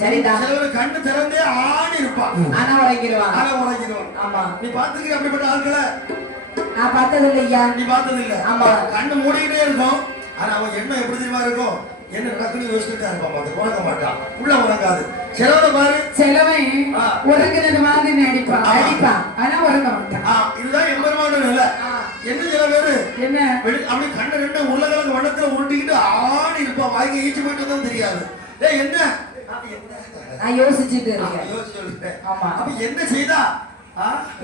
சரிதான். சிலவர் கண்ணு திறந்தே ஆணி இருப்பான், ஆனா உறங்கிடுவான். ஆமா, நீ பாத்துக்கிற அப்படிப்பட்ட ஆட்களை? நான் பார்த்தது இல்லையா. நீ பார்த்தது இல்ல? ஆமா. கண்ணு மூடிக்கிட்டே இருக்கும், ஆனா அவன் என்ன எப்படி தெரியுமா இருக்கும், என்ன நடக்குன்னு யோசிச்சுட்டே இருப்பான், அது உறங்க மாட்டான், உள்ள உறங்காது. சிலவனை பாரு, சிலவன் உறங்குறது மாதிரி நடிப்பான், ஆனா உறங்க மாட்டான். இதுதான் எம்பெருமான நிலை. என்ன சில பேரு என்ன அப்படி கண்ணு ரெண்டு உருளைக்கிழங்கு வண்ணத்துல உருட்டிக்கிட்டு ஆணி இருப்பான், வாய்க்கு ஈச்சு போயிட்டு தான் தெரியாது. என்ன நான் யோசிச்சுட்டு இருக்கேன். ஆமா, அப்ப என்ன செய்தா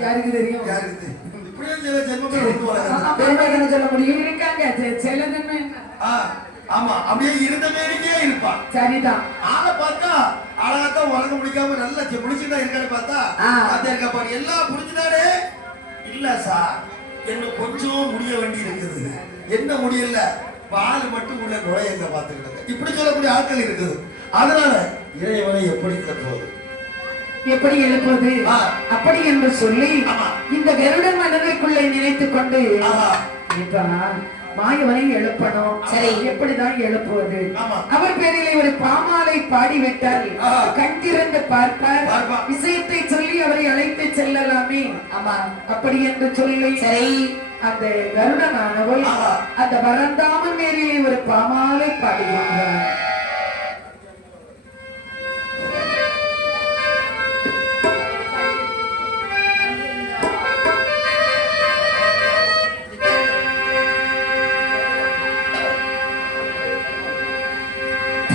யாருக்கு தெரியும்? யாருக்கு தெரியும்? இப்படியே சில ஜென்மங்கள் சொல்ல முடியும் இருக்காங்க. சிலதுன்னு ஆமா, அப்படியே இருந்த மேரிக்கே இருப்பான். சரிதான். ஆளை பார்த்தா அழகாத்தான் உறங்க முடிக்காம நல்லா முடிச்சுட்டா இருக்கான்னு பார்த்தா அதே இருக்கப்பா எல்லாம் புரிஞ்சுதானே. இல்ல சார், என்ன கொஞ்சம் முடிய வேண்டி இருக்குது. என்ன முடியல, பால் மட்டும் உள்ள நுழையங்க பார்த்துக்கிட்டு இப்படி சொல்லக்கூடிய ஆட்கள் இருக்குது. அதனால இறைவனை எப்படி கட்டுவது, எப்படி எழுப்புவது அப்படி என்று சொல்லி இந்த கருடன் மனதிற்குள்ளே நினைத்துக் கொண்டு மாயவனை எழுப்பணும். சரி, எப்படிதான் எழுப்புவது? அவர் பேரிலே ஒரு பாமாலை பாடிவிட்டால் கண் திறந்து பார்ப்பார், விஷயத்தை சொல்லி அவரை அழைத்து செல்லலாமே. ஆமா, அப்படி என்று சொல்லி சரி அந்த கருடனானவள் அந்த பரந்தாமன் மேரிலே ஒரு பாமாலை பாடுகின்றார்.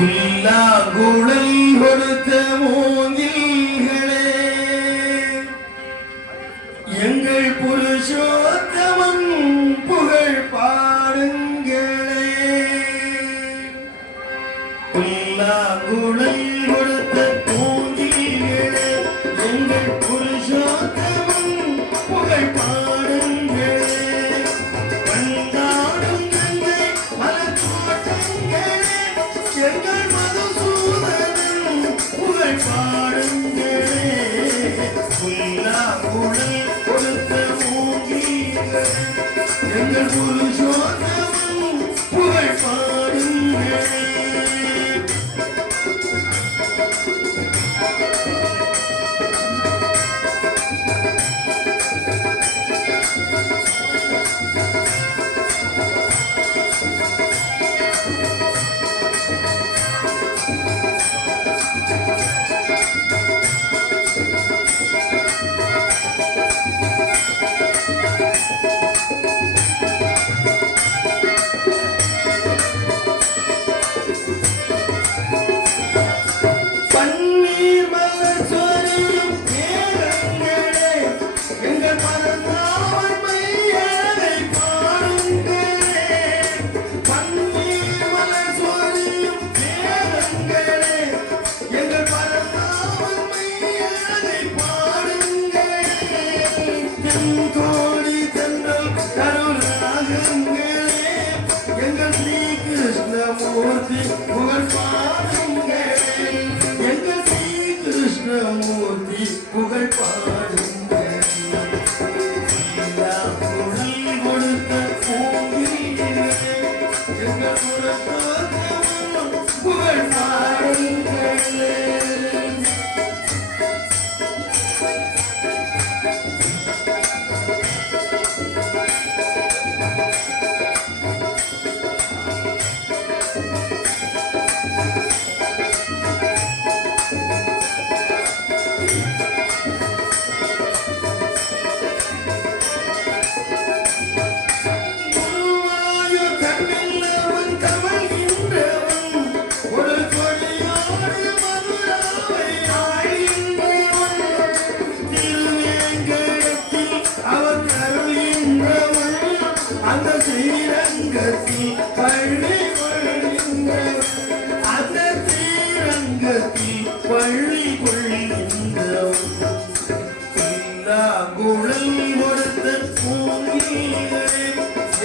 புல்லாங்குழல் கொடுத்த மூங்கில்களே, எங்கள் புருஷோத்தமன் புகழ் பாடுங்களே. புல்லாங்குழல் கொடுத்த மூங்கில்களே, எங்கள் புருஷோத்தமன் புகழ் பாடுங்களே. பண்டாடும் கங்கை மலத்தோட்டங்களே, எங்கள் மதுசூதனன் புகழ் பாடுங்களே. புல்லாங்குழல் கொடுத்த மூங்கில்களே, எங்கள் புருஷோத்தமன் புகழ் பாடுங்களே.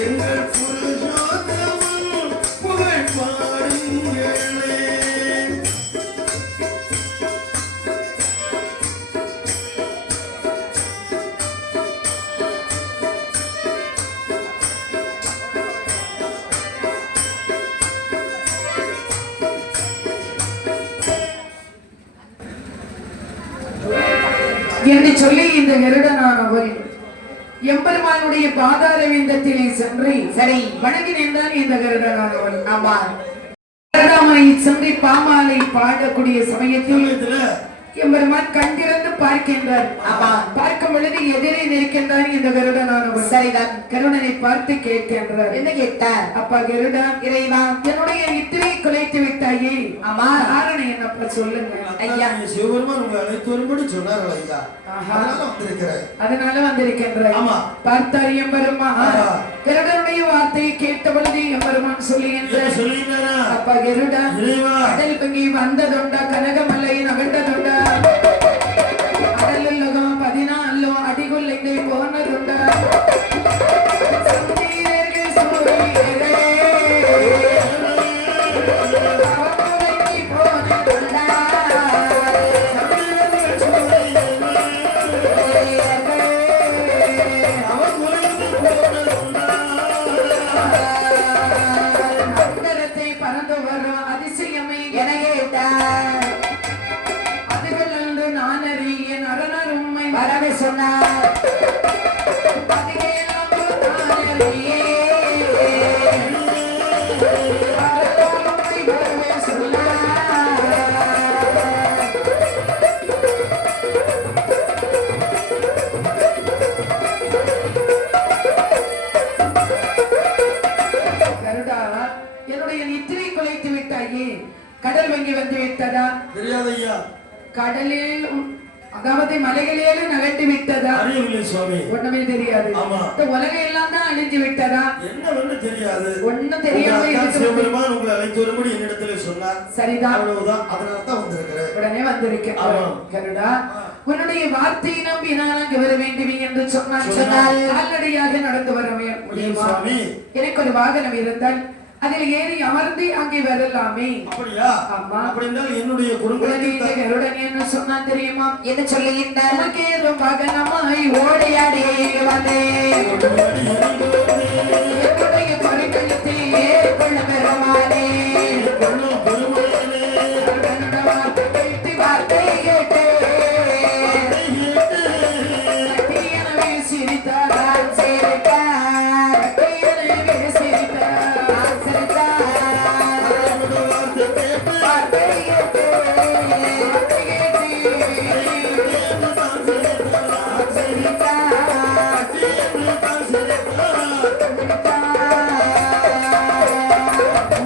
எங்கள் புருஷோத்தமன் புகழ் பாடுங்களே. என்று சொல்லி இந்த கருடனானவள் எம்பெருமானுடைய பாதார விந்தத்திலே சென்று சரி வணங்கி நின்றான் இந்த கருடனானவள். ஆமா, கருடாமனை சென்று பாமாலை பாடக்கூடிய சமயத்தில் எம்பெருமான் கண்டிருந்து பார்க்கின்றார். ஆமா, பார்க்கும் பொழுது எதிரே நிற்கின்றான் இந்த கருடனானவன். சரிதான், கருடனை பார்த்து கேட்கின்றார். என்ன கேட்டார்? அப்பா கருடா, இறைவா, என்னுடைய இத்திரை குலைத்து விட்டாயே. ஆமா, காரணம் என்னப்பா சொல்லுங்க. ஐயா, சிவபெருமான் உங்க அழைத்து வரும்படி சொன்னார்கள் ஐயா, அதனால வந்திருக்கின்றார். ஆமா, பார்த்தார் எம்பெருமான். கருடனுடைய வார்த்தையை கேட்ட பொழுது எம்பெருமான் சொல்லுகின்றார், அப்பா கருடா, கடல் பொங்கி வந்ததுண்டா, கனகமலை நகர்ந்ததுண்டா, அடலுலகம் 14 அடிகுள்ளைந்து போனதுண்டா, சந்தீரர்கள் சூரியரே அவமுறைக்கு போனதுண்டா, சந்தீரர்கள் சூரியரே அவமுறைக்கு போனதுண்டா, அந்தரத்தை பறந்து வரும் அதிசயமே என கேட்டார். வரவே சொன்னார், கருடா, என்னுடைய நித்திரை குலைத்து விட்டாயே, கடல் வங்கி வந்து விட்டதா? தெரியாது ஐயா. கடலில் அதாவது மலைகளிலே நகட்டி விட்டதா? அறியவில்லை சுவாமி. ஒண்ணுமே தெரியாது. இந்த உலகம் எல்லாம் தான் அழிஞ்சு விட்டதா? என்னவென்று தெரியாது. ஒண்ணும் தெரியாம சிவபெருமான் உங்களை அழைத்து வரும்படி என்னிடத்திலே சொன்னார். சரிதான், அவ்வளவுதான். அதனால தான் வந்திருக்கிறேன். உடனே வந்திருக்கேன். கருடா, உன்னுடைய வார்த்தையை நம்பி நான் அங்கு வர வேண்டும் என்று சொன்னால் கால்நடையாக நடந்து வர முடியுமா? எனக்கு ஒரு வாகனம் இருந்தால் அதில் ஏறி அமர்ந்து அங்கே வரலாமே. அப்படியா? ஆமா. அப்படினால் என்னுடைய குடும்பத்தினருடன் என்ன சொன்னா தெரியுமா? என்ன சொல்லுகின்றார்? நமக்கு ஏறும் வாகனமாய் ஓடியாடி வந்தேன், என்னுடைய பரிகலத்தை ஏற்கொள்ள பெருமானே, வார்த்தை கேட்டு கட்டியனவே சிரித்தார், சிரித்தார், கட்டியனவே சிரித்தார், வார்த்தை கேட்டு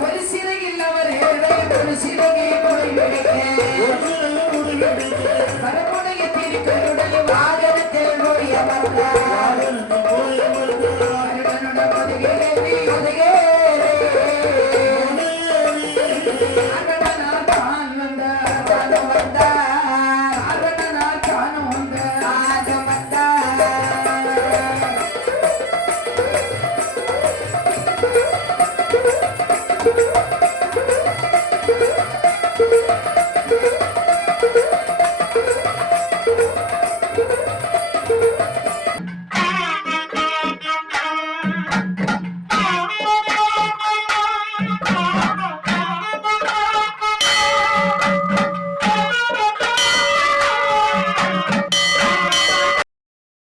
ஒரு சிறையில் அவர் ஒரு சிறையை போய்விடு